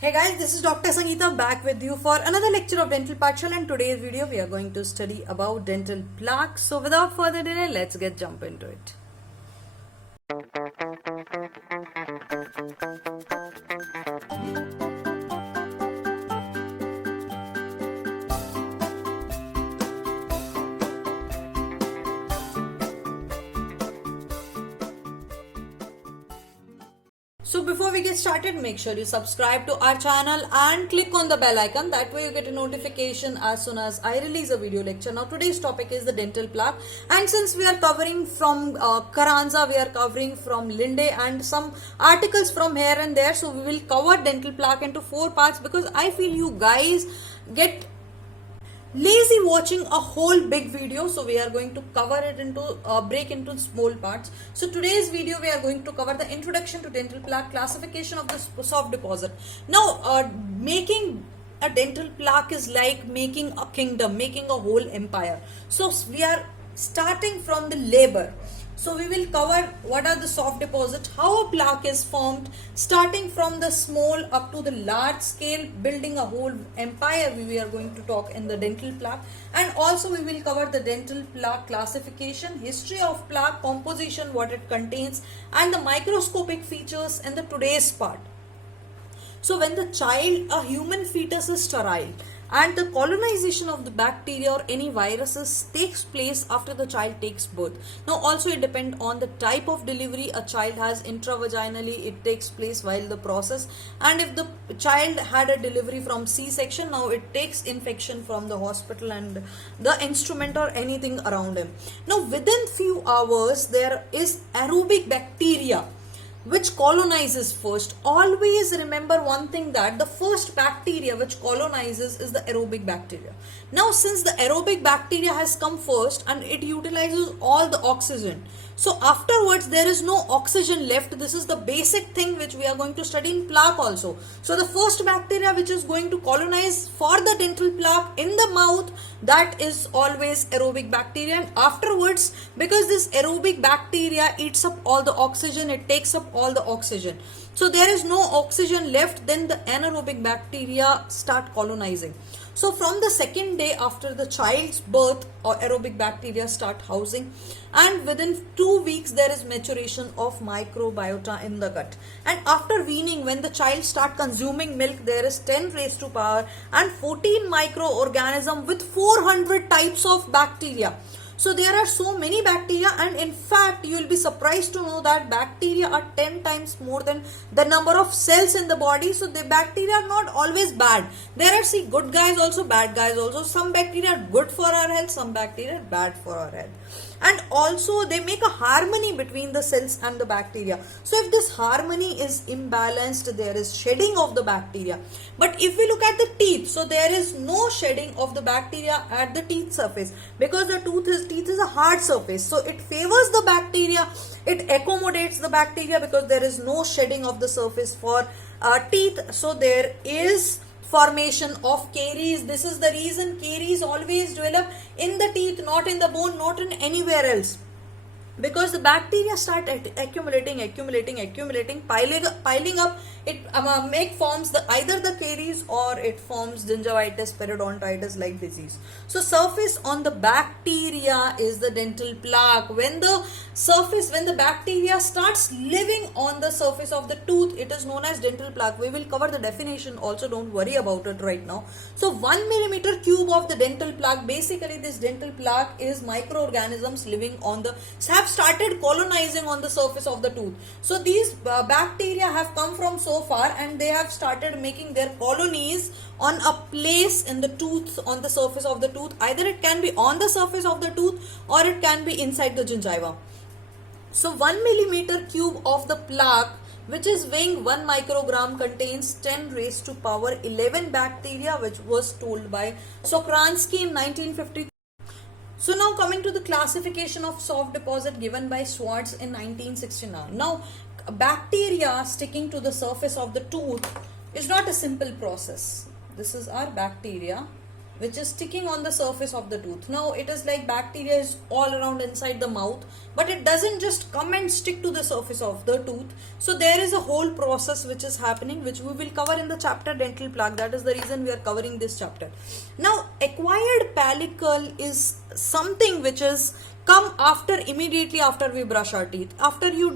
Hey guys, this is Dr. Sangeeta back with you for another lecture of Dental Partial, and today's video we are going to study about dental plaque. So without further delay, let's jump into it. So before we get started, make sure you subscribe to our channel and click on the bell icon. That way you get a notification as soon as I release a video lecture. Now today's topic is the dental plaque, and since we are covering from Carranza, we are covering from Linde and some articles from here and there. So we will cover dental plaque into 4 parts because I feel you guys get lazy watching a whole big video, so we are going to cover it into break into small parts. So today's video we are going to cover the introduction to dental plaque, classification of the soft deposit. Now making a dental plaque is like making a kingdom, making a whole empire. So we are starting from the labor. So we will cover what are the soft deposits, how a plaque is formed, starting from the small up to the large scale, building a whole empire. We are going to talk in the dental plaque, and also we will cover the dental plaque classification, history of plaque, composition, what it contains, and the microscopic features in the today's part. So when the child, a human fetus, is sterile, and the colonization of the bacteria or any viruses takes place after the child takes birth. Now also it depends on the type of delivery a child has. Intravaginally it takes place while the process, and if the child had a delivery from C-section, now it takes infection from the hospital and the instrument or anything around him. Now within few hours there is aerobic bacteria which colonizes first. Always remember one thing, that the first bacteria which colonizes is the aerobic bacteria. Now since the aerobic bacteria has come first and it utilizes all the oxygen, so afterwards there is no oxygen left. This is the basic thing which we are going to study in plaque also. So the first bacteria which is going to colonize for the dental plaque in the mouth, that is always aerobic bacteria. And afterwards, because this aerobic bacteria eats up all the oxygen, it takes up all the oxygen, so there is no oxygen left, then the anaerobic bacteria start colonizing. So from the second day after the child's birth, or aerobic bacteria start housing, and within 2 weeks there is maturation of microbiota in the gut. And after weaning, when the child start consuming milk, there is 10 raised to power and 14 microorganism with 400 types of bacteria. So there are so many bacteria, and in fact you will be surprised to know that bacteria are 10 times more than the number of cells in the body. So the bacteria are not always bad. There are good guys also, bad guys also. Some bacteria are good for our health, some bacteria are bad for our health. And also they make a harmony between the cells and the bacteria. So if this harmony is imbalanced, there is shedding of the bacteria. But if we look at the teeth, so there is no shedding of the bacteria at the teeth surface, because the teeth is a hard surface, so it favors the bacteria, it accommodates the bacteria because there is no shedding of the surface for teeth. So there is formation of caries. This is the reason caries always develop in the teeth, not in the bone, not in anywhere else, because the bacteria start accumulating, piling up. It forms either the caries, or it forms gingivitis, periodontitis like disease. So surface on the bacteria is the dental plaque. When the bacteria starts living on the surface of the tooth, it is known as dental plaque. We will cover the definition also, don't worry about it right now. So 1 millimeter cube of the dental plaque, basically this dental plaque is microorganisms living on have started colonizing on the surface of the tooth. So these bacteria have come from so far, and they have started making their colonies on a place in the tooth, on the surface of the tooth. Either it can be on the surface of the tooth, or it can be inside the gingiva. So 1 millimeter cube of the plaque, which is weighing 1 microgram, contains 10 raised to power 11 bacteria, which was told by Sokransky in 1953. So now coming to the classification of soft deposit given by Schwartz in 1969. Now bacteria sticking to the surface of the tooth is not a simple process. This is our bacteria which is sticking on the surface of the tooth. Now it is like bacteria is all around inside the mouth, but it doesn't just come and stick to the surface of the tooth. So there is a whole process which is happening, which we will cover in the chapter dental plaque. That is the reason we are covering this chapter. Now acquired pellicle is something which is come immediately after we brush our teeth. After you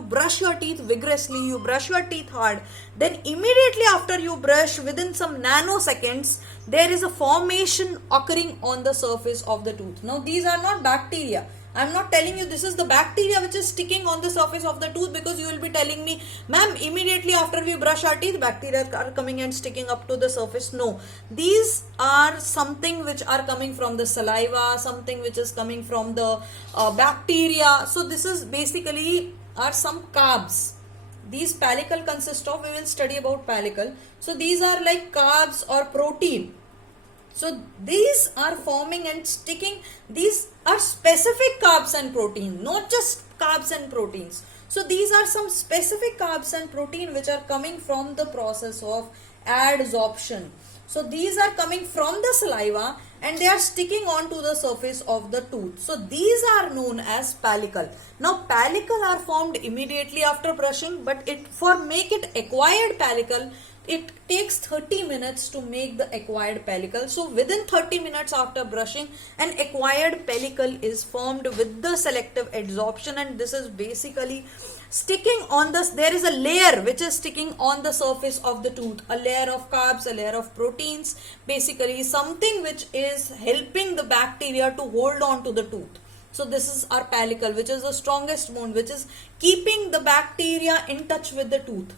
brush your teeth vigorously, you brush your teeth hard, then immediately after you brush, within some nanoseconds, there is a formation occurring on the surface of the tooth. Now these are not bacteria. I'm not telling you this is the bacteria which is sticking on the surface of the tooth, because you will be telling me, ma'am, immediately after we brush our teeth, bacteria are coming and sticking up to the surface. No, these are something which are coming from the saliva, something which is coming from the bacteria. So this is basically are some carbs. These pellicle consist of, we will study about pellicle. So these are like carbs or protein. So these are forming and sticking. These are specific carbs and protein, not just carbs and proteins. So these are some specific carbs and protein which are coming from the process of adsorption. So these are coming from the saliva and they are sticking onto the surface of the tooth. So these are known as pellicle. Now pellicle are formed immediately after brushing, but for make it acquired pellicle, it takes 30 minutes to make the acquired pellicle. So within 30 minutes after brushing, an acquired pellicle is formed with the selective adsorption, and this is basically sticking on this. There is a layer which is sticking on the surface of the tooth, a layer of carbs, a layer of proteins, basically something which is helping the bacteria to hold on to the tooth. So this is our pellicle, which is the strongest bone, which is keeping the bacteria in touch with the tooth.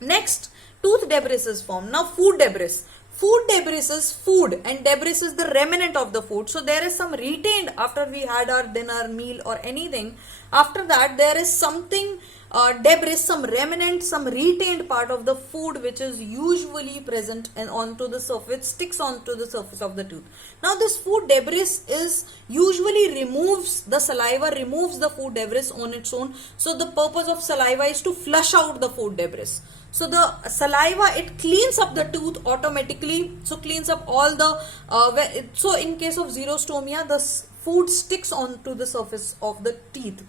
Next, tooth debris is formed. Now food debris. Food debris is food, and debris is the remnant of the food. So there is some retained after we had our dinner, meal or anything. After that there is something debris, some remnant, some retained part of the food which is usually present and onto the surface, sticks onto the surface of the tooth. Now this food debris is usually removes the saliva, removes the food debris on its own. So the purpose of saliva is to flush out the food debris. So the saliva, it cleans up the tooth automatically. So cleans up all the, so in case of xerostomia, the food sticks onto the surface of the teeth.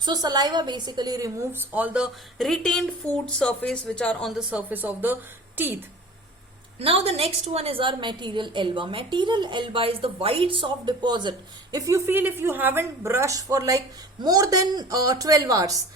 So saliva basically removes all the retained food surface which are on the surface of the teeth. Now the next one is our material alba. Material alba is the white soft deposit. If you feel, if you haven't brushed for like more than 12 hours,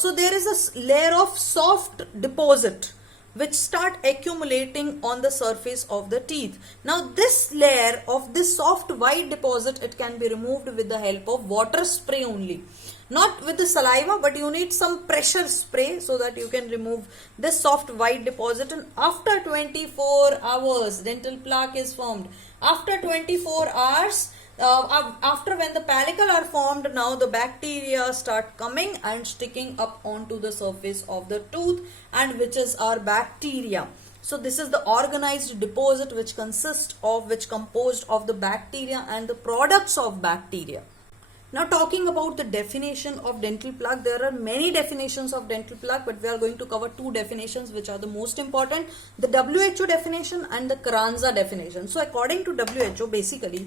so there is a layer of soft deposit which start accumulating on the surface of the teeth. Now this layer of this soft white deposit, it can be removed with the help of water spray only. Not with the saliva, but you need some pressure spray so that you can remove this soft white deposit. And after 24 hours, dental plaque is formed. After 24 hours, after when the pellicle are formed, now the bacteria start coming and sticking up onto the surface of the tooth, and which is our bacteria. So this is the organized deposit which composed of the bacteria and the products of bacteria. Now talking about the definition of dental plaque, there are many definitions of dental plaque, but we are going to cover two definitions which are the most important, the WHO definition and the Carranza definition. So according to WHO, basically,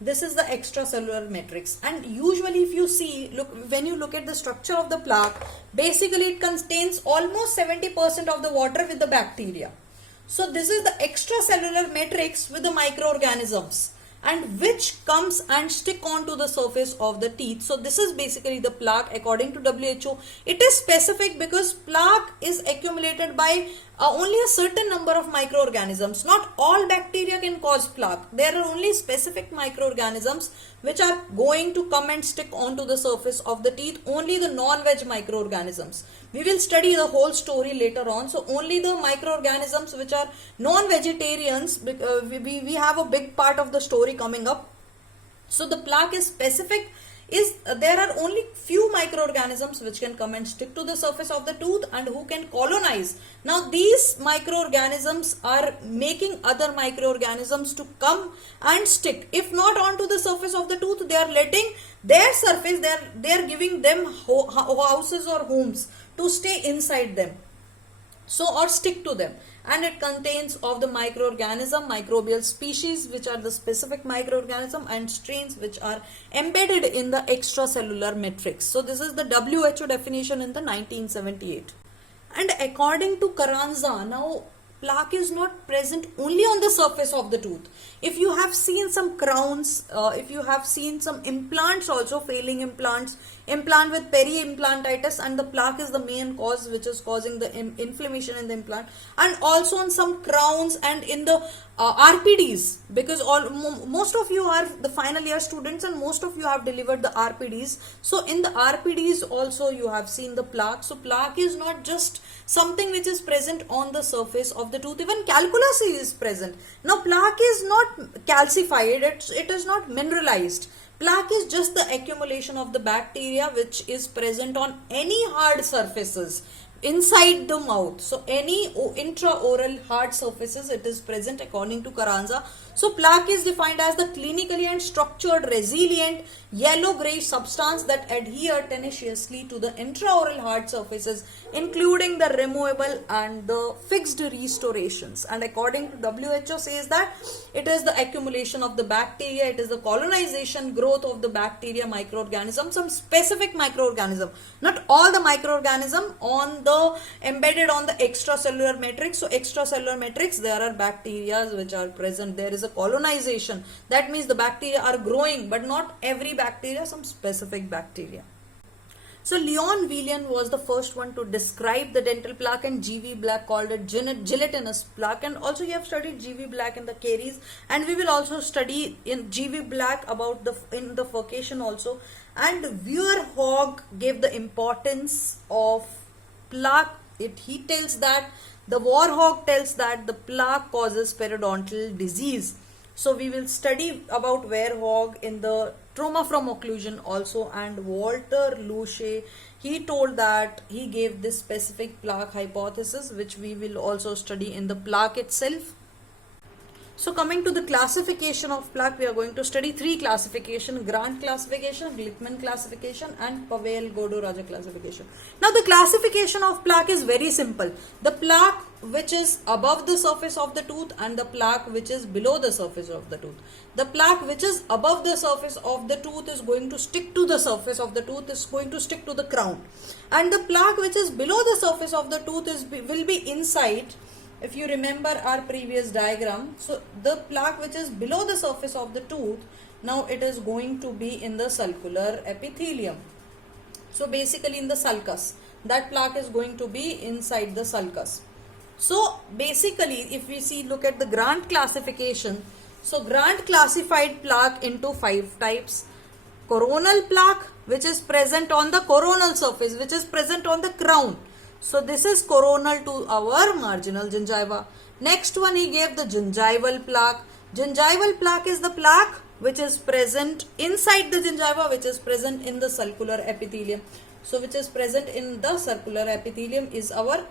this is the extracellular matrix, and usually if you see, when you look at the structure of the plaque, basically it contains almost 70% of the water with the bacteria. So this is the extracellular matrix with the microorganisms, and which comes and stick onto the surface of the teeth. So this is basically the plaque according to WHO. It is specific because plaque is accumulated by only a certain number of microorganisms. Not all bacteria can cause plaque. There are only specific microorganisms which are going to come and stick onto the surface of the teeth. Only the non-veg microorganisms. We will study the whole story later on. So only the microorganisms which are non-vegetarians, we have a big part of the story coming up. So the plaque is specific. There are only few microorganisms which can come and stick to the surface of the tooth and who can colonize. Now these microorganisms are making other microorganisms to come and stick. If not onto the surface of the tooth, they are letting their surface, they are giving them houses or homes to stay inside them. so or stick to them, and it contains of the microorganism, microbial species which are the specific microorganism, and strains which are embedded in the extracellular matrix. So this is the WHO definition in the 1978. And according to Carranza, now plaque is not present only on the surface of the tooth. If you have seen some crowns, if you have seen some implants also, failing implants, implant with peri-implantitis, and the plaque is the main cause which is causing the inflammation in the implant, and also on some crowns and in the RPDs, because most of you are the final year students and most of you have delivered the RPDs. So in the RPDs also you have seen the plaque. So plaque is not just something which is present on the surface of the tooth. Even calculus is present. Now plaque is not calcified, it is not mineralized. Plaque is just the accumulation of the bacteria which is present on any hard surfaces inside the mouth. So any intraoral hard surfaces, it is present according to Carranza. So plaque is defined as the clinically and structured resilient yellow grey substance that adhere tenaciously to the intraoral hard surfaces, including the removable and the fixed restorations. And according to WHO says that it is the accumulation of the bacteria, it is the colonization growth of the bacteria microorganism, some specific microorganism, not all the microorganism on the embedded on the extracellular matrix. So extracellular matrix, there are bacteria which are present, there is a colonization, that means the bacteria are growing, but not every bacteria, some specific bacteria. So Leon Villian was the first one to describe the dental plaque, and G.V. Black called it gelatinous plaque. And also you have studied G.V. Black in the caries, and we will also study in G.V. Black about in the furcation also. And Hogg gave the importance of plaque. He tells that the Warhog tells that the plaque causes periodontal disease. So we will study about Warhog in the trauma from occlusion also. And Walter Luce, he told that he gave this specific plaque hypothesis, which we will also study in the plaque itself. So coming to the classification of plaque, we are going to study three classification: Grant classification, Glickman classification, and Pavel-Godo-Raja classification. Now the classification of plaque is very simple. The plaque which is above the surface of the tooth and the plaque which is below the surface of the tooth. The plaque which is above the surface of the tooth is going to stick to the surface of the tooth, is going to stick to the crown. And the plaque which is below the surface of the tooth will be inside. If you remember our previous diagram, so the plaque which is below the surface of the tooth, now it is going to be in the sulcular epithelium. So basically in the sulcus, that plaque is going to be inside the sulcus. So basically if we see, look at the Grant classification. So Grant classified plaque into 5 types. Coronal plaque, which is present on the coronal surface, which is present on the crown. So this is coronal to our marginal gingiva. Next one, he gave the gingival plaque. Gingival plaque is the plaque which is present inside the gingiva, which is present in the sulcular epithelium. So which is present in the circular epithelium is our,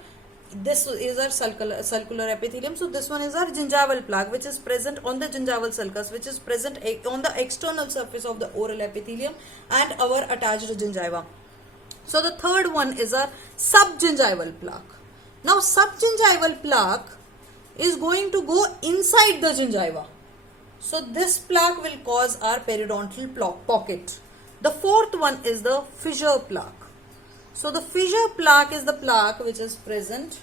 this is our sulcular epithelium. So this one is our gingival plaque, which is present on the gingival sulcus, which is present on the external surface of the oral epithelium and our attached gingiva. So the third one is a subgingival plaque. Now subgingival plaque is going to go inside the gingiva. So this plaque will cause our periodontal pocket. The fourth one is the fissure plaque. So the fissure plaque is the plaque which is present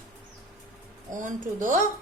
onto the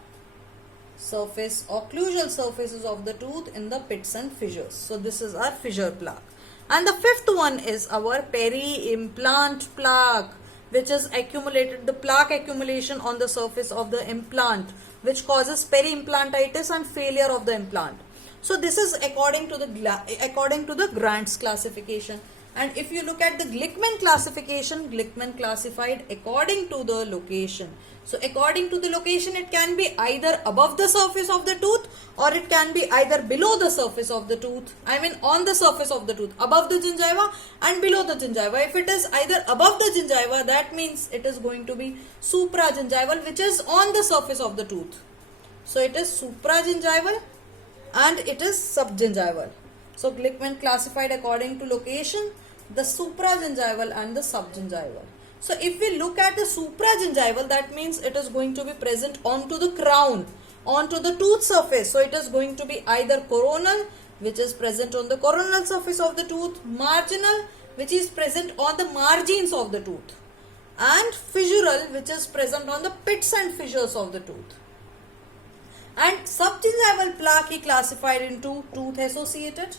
surface, occlusal surfaces of the tooth in the pits and fissures. So this is our fissure plaque. And the fifth one is our peri-implant plaque, which is accumulated, the plaque accumulation on the surface of the implant, which causes peri-implantitis and failure of the implant. So this is according to the Grant's classification. And if you look at the Glickman classification, Glickman classified according to the location. So according to the location, it can be either above the surface of the tooth or it can be either below the surface of the tooth. I mean on the surface of the tooth, above the gingiva and below the gingiva. If it is either above the gingiva, that means it is going to be supragingival, which is on the surface of the tooth. So it is supragingival and it is subgingival. So Glickman classified according to location the supragingival and the subgingival. So if we look at the supragingival, that means it is going to be present onto the crown, onto the tooth surface. So it is going to be either coronal, which is present on the coronal surface of the tooth, marginal, which is present on the margins of the tooth, and fissural, which is present on the pits and fissures of the tooth. And subgingival plaque he classified into tooth associated.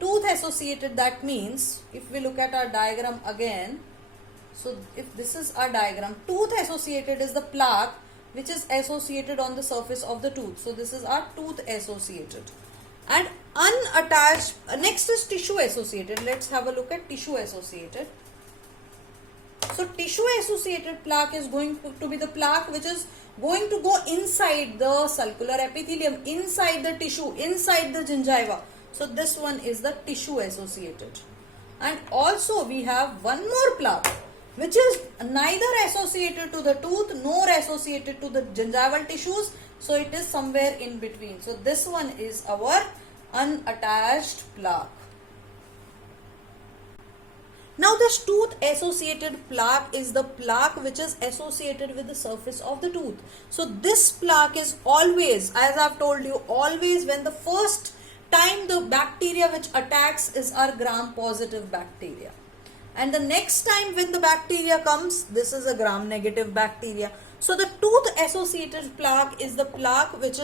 Tooth associated, that means if we look at our diagram again, so if this is our diagram, tooth associated is the plaque which is associated on the surface of the tooth. So this is our tooth associated. And unattached, next is tissue associated. Let's have a look at tissue associated. So tissue associated plaque is going to be the plaque which is going to go inside the sulcular epithelium, inside the tissue, inside the gingiva. So this one is the tissue associated. And also we have one more plaque which is neither associated to the tooth nor associated to the gingival tissues. So it is somewhere in between. So this one is our unattached plaque. Now this tooth associated plaque is the plaque which is associated with the surface of the tooth. So this plaque is always, as I have told you, always when the first time the bacteria which attacks is our gram-positive bacteria. And the next time when the bacteria comes, this is a gram-negative bacteria. So the tooth associated plaque is the plaque which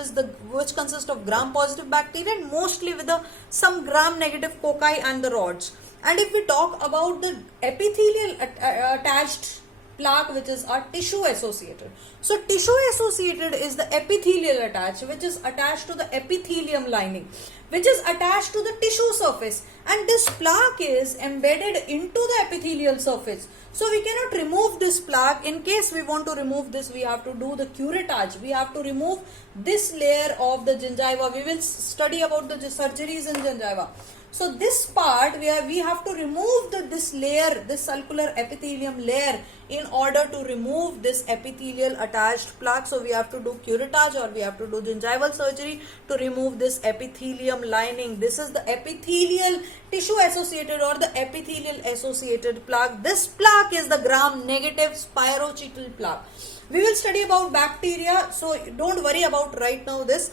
consists of gram-positive bacteria and mostly with some gram-negative cocci and the rods. And if we talk about the epithelial attached plaque, which is our tissue associated. So tissue associated is the epithelial attached, which is attached to the epithelium lining, which is attached to the tissue surface, and this plaque is embedded into the epithelial surface. So we cannot remove this plaque. In case we want to remove this, we have to do the curettage. We have to remove this layer of the gingiva. We will study about the surgeries in gingiva. So this part where we have to remove this layer, this sulcular epithelium layer, in order to remove this epithelial attached plaque. So we have to do curettage or we have to do gingival surgery to remove this epithelium lining. This is the epithelial tissue associated or the epithelial associated plaque. This plaque is the gram-negative spirochetal plaque. We will study about bacteria, so don't worry about right now this.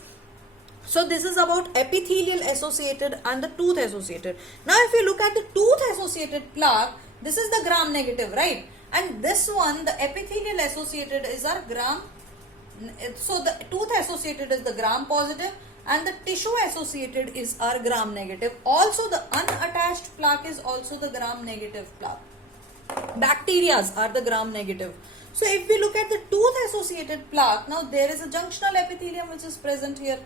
So this is about epithelial associated and the tooth associated. Now if you look at the tooth associated plaque, this is the gram negative, right? And this one, the epithelial associated is our gram. So the tooth associated is the gram positive and the tissue associated is our gram negative. Also the unattached plaque is also the gram negative plaque. Bacterias are the gram negative. So if we look at the tooth associated plaque, now there is a junctional epithelium which is present here.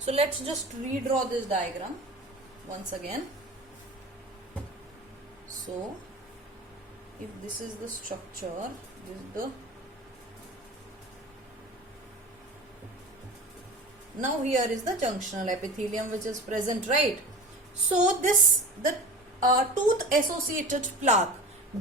So let's just redraw this diagram once again. So if this is the structure, this is the, now here is the junctional epithelium which is present, right? So the tooth associated plaque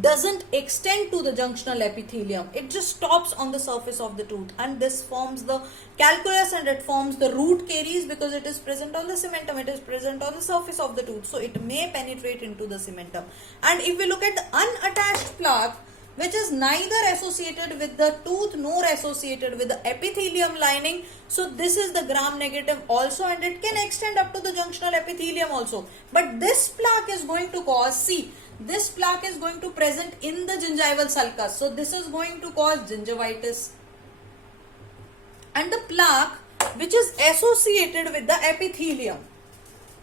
doesn't extend to the junctional epithelium. It just stops on the surface of the tooth, and this forms the calculus and it forms the root caries because it is present on the cementum. It is present on the surface of the tooth, so it may penetrate into the cementum. And if we look at the unattached plaque, which is neither associated with the tooth nor associated with the epithelium lining, so this is the gram negative also, and it can extend up to the junctional epithelium also. But this plaque is going to cause, see, this plaque is going to present in the gingival sulcus, so this is going to cause gingivitis. And the plaque which is associated with the epithelium,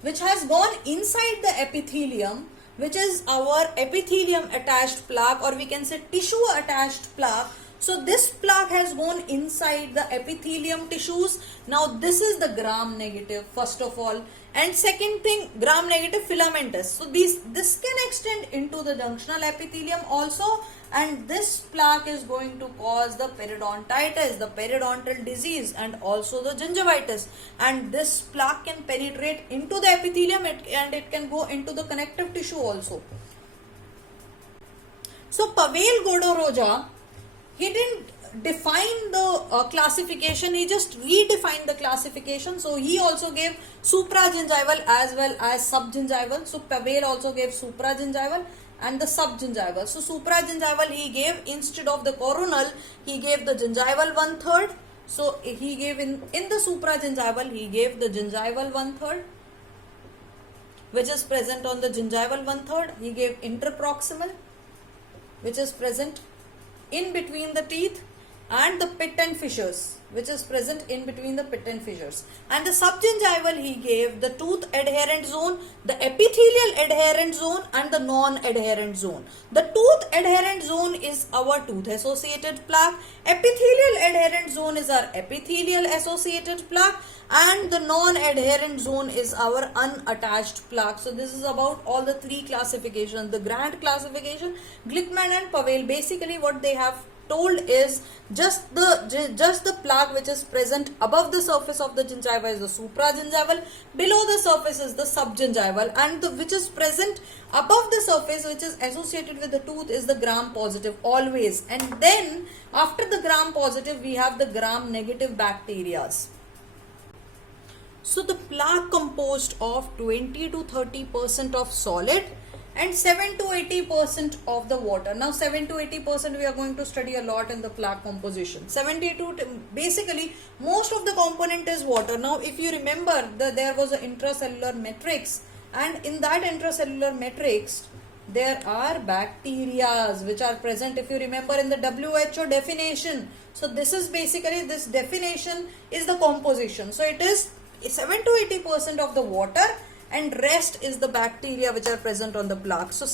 which has gone inside the epithelium, which is our epithelium attached plaque, or we can say tissue attached plaque. So this plaque has gone inside the epithelium tissues. Now this is the gram negative first of all, and second thing, gram negative filamentous. So this can extend into the junctional epithelium also, and this plaque is going to cause the periodontitis, the periodontal disease, and also the gingivitis. And this plaque can penetrate into the epithelium and it can go into the connective tissue also. So Pavel Godoroja, he didn't define the classification, he just redefined the classification. So he also gave supragingival as well as subgingival. So Pavel also gave supragingival and the subgingival. So supragingival he gave instead of the coronal, he gave the gingival 1/3. So he gave in the supragingival, he gave the gingival 1/3, which is present on the gingival 1/3. He gave interproximal, which is present in between the teeth, and the pit and fissures, which is present in between the pit and fissures. And the subgingival he gave the tooth adherent zone, the epithelial adherent zone, and the non-adherent zone. The tooth adherent zone is our tooth associated plaque, epithelial adherent zone is our epithelial associated plaque, and the non-adherent zone is our unattached plaque. So this is about all the three classifications. The grand classification, Glickman and Powell, basically what they have told is just the plaque which is present above the surface of the gingiva is the supragingival, below the surface is the subgingival, and the which is present above the surface which is associated with the tooth is the gram positive always. And then after the gram positive we have the gram negative bacterias. So the plaque composed of 20 to 30% of solid and 7 to 80% of the water. Now 7 to 80% we are going to study a lot in the plaque composition. 72 basically most of the component is water. Now if you remember there was an intracellular matrix, and in that intracellular matrix there are bacteria which are present, if you remember, in the WHO definition. So this is basically, this definition is the composition. So it is 7 to 80% of the water, and rest is the bacteria which are present on the plaque. So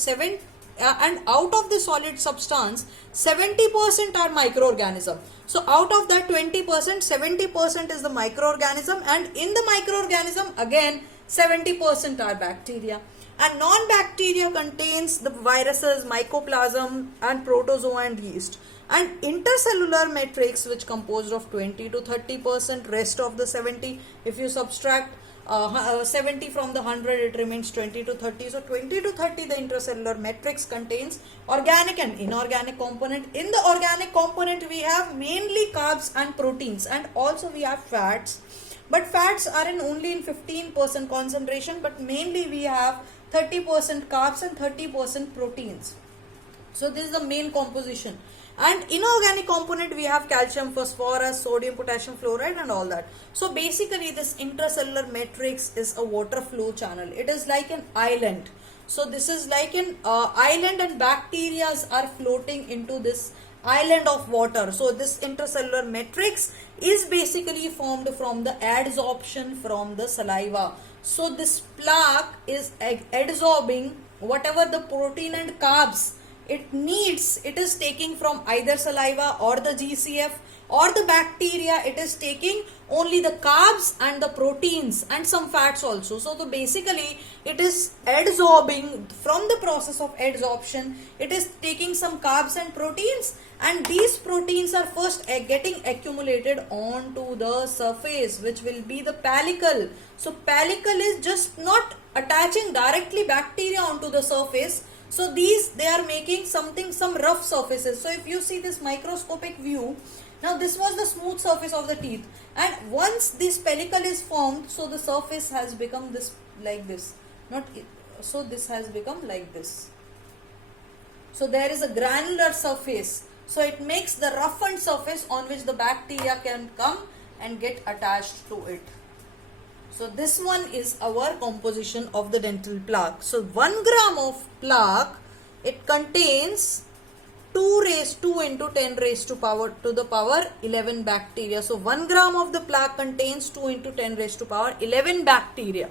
and out of the solid substance 70% are microorganism. So out of that 20%, 70% is the microorganism, and in the microorganism again 70% are bacteria. And non-bacteria contains the viruses, mycoplasm, and protozoa and yeast. And intercellular matrix which composed of 20 to 30%, rest of the 70, if you subtract 70 from the 100, it remains 20 to 30. So 20 to 30 the intracellular matrix contains organic and inorganic component. In the organic component we have mainly carbs and proteins, and also we have fats, but fats are only in 15% concentration, but mainly we have 30% carbs and 30% proteins. So this is the main composition. And inorganic component we have calcium, phosphorus, sodium, potassium, fluoride, and all that. So basically this intracellular matrix is a water flow channel. It is like an island. So this is like an island, and bacteria are floating into this island of water. So this intracellular matrix is basically formed from the adsorption from the saliva. So this plaque is adsorbing whatever the protein and carbs it needs. It is taking from either saliva or the GCF or the bacteria. It is taking only the carbs and the proteins and some fats also. So basically it is adsorbing. From the process of adsorption, it is taking some carbs and proteins, and these proteins are first getting accumulated onto the surface, which will be the pellicle. So pellicle is just not attaching directly bacteria onto the surface. So they are making some rough surfaces. So if you see this microscopic view, now this was the smooth surface of the teeth, and once this pellicle is formed, so the surface has become this like this. So this has become like this. So there is a granular surface. So it makes the roughened surface on which the bacteria can come and get attached to it. So this one is our composition of the dental plaque. So 1 gram of plaque, it contains 2 raised 2 into 10 raised to the power 11 bacteria. So 1 gram of the plaque contains 2 into 10 raised to power 11 bacteria.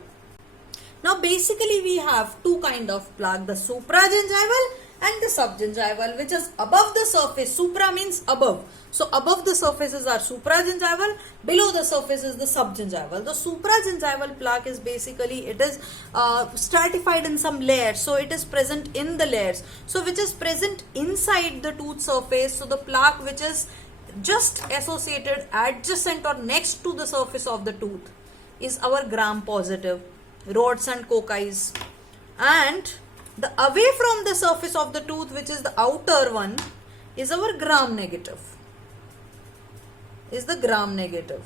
Now basically we have two kind of plaque, the supragingival and the subgingival, which is above the surface. Supra means above. So above the surfaces are supragingival, below the surface is the subgingival. The supragingival plaque is basically, it is stratified in some layers. So it is present in the layers. So which is present inside the tooth surface. So the plaque which is just associated, adjacent or next to the surface of the tooth is our gram positive, rods and cocci. And the away from the surface of the tooth, which is the outer one, is our gram negative. Is the gram negative.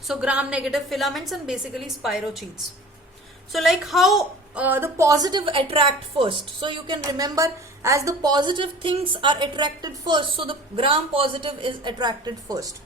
So gram negative filaments and basically spirochetes. So like how the positive attract first. So you can remember, as the positive things are attracted first, so the gram positive is attracted first.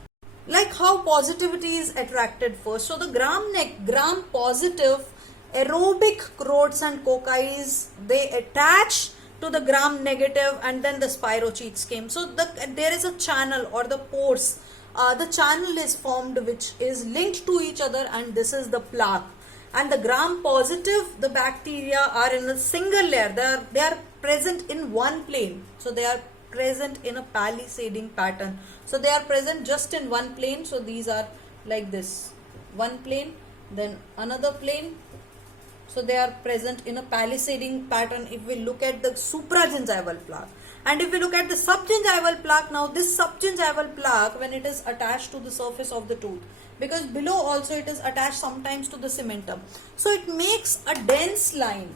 Like how positivity is attracted first. So the gram positive aerobic choroids and cocci, they attach to the gram negative, and then the spirochetes came. So there is a channel or the pores. The channel is formed which is linked to each other, and this is the plaque. And the gram positive, the bacteria are in a single layer. They are present in one plane. So they are present in a palisading pattern. So they are present just in one plane. So these are like this, one plane, then another plane. So they are present in a palisading pattern if we look at the supragingival plaque. And if we look at the subgingival plaque, now this subgingival plaque, when it is attached to the surface of the tooth, because below also it is attached sometimes to the cementum, so it makes a dense line,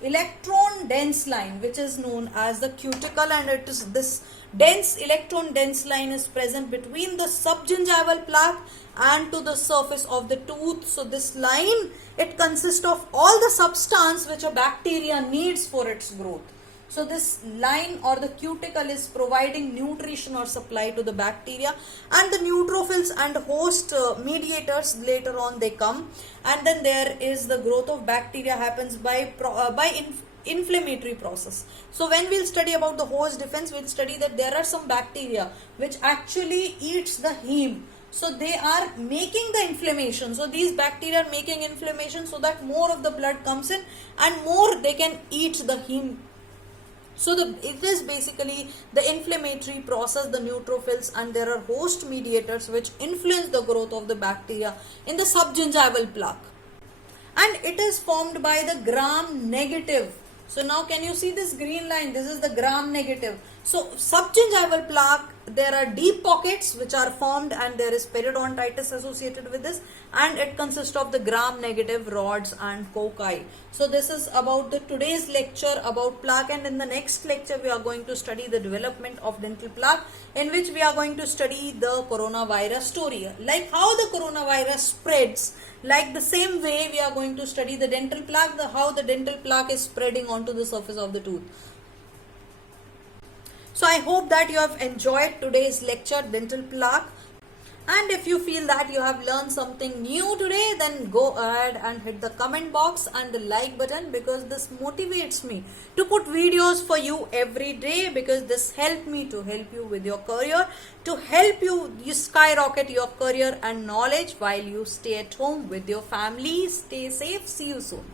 electron dense line, which is known as the cuticle, and it is this dense electron dense line is present between the subgingival plaque and to the surface of the tooth. So this line, it consists of all the substance which a bacteria needs for its growth. So this line or the cuticle is providing nutrition or supply to the bacteria, and the neutrophils and host mediators later on they come, and then there is the growth of bacteria happens by inflammatory process. So when we'll study about the host defense, we'll study that there are some bacteria which actually eats the heme. So they are making the inflammation. So these bacteria are making inflammation so that more of the blood comes in and more they can eat the heme. So it is basically the inflammatory process, the neutrophils, and there are host mediators which influence the growth of the bacteria in the subgingival plaque. And it is formed by the gram negative. So now can you see this green line? This is the gram negative. So subgingival plaque, there are deep pockets which are formed, and there is periodontitis associated with this, and it consists of the gram negative rods and cocci. So this is about the today's lecture about plaque, and in the next lecture we are going to study the development of dental plaque, in which we are going to study the coronavirus story, like how the coronavirus spreads. Like the same way we are going to study the dental plaque, how the dental plaque is spreading onto the surface of the tooth. So I hope that you have enjoyed today's lecture, dental plaque. And if you feel that you have learned something new today, then go ahead and hit the comment box and the like button, because this motivates me to put videos for you every day, because this helps me to help you with your career, to help you skyrocket your career and knowledge while you stay at home with your family. Stay safe. See you soon.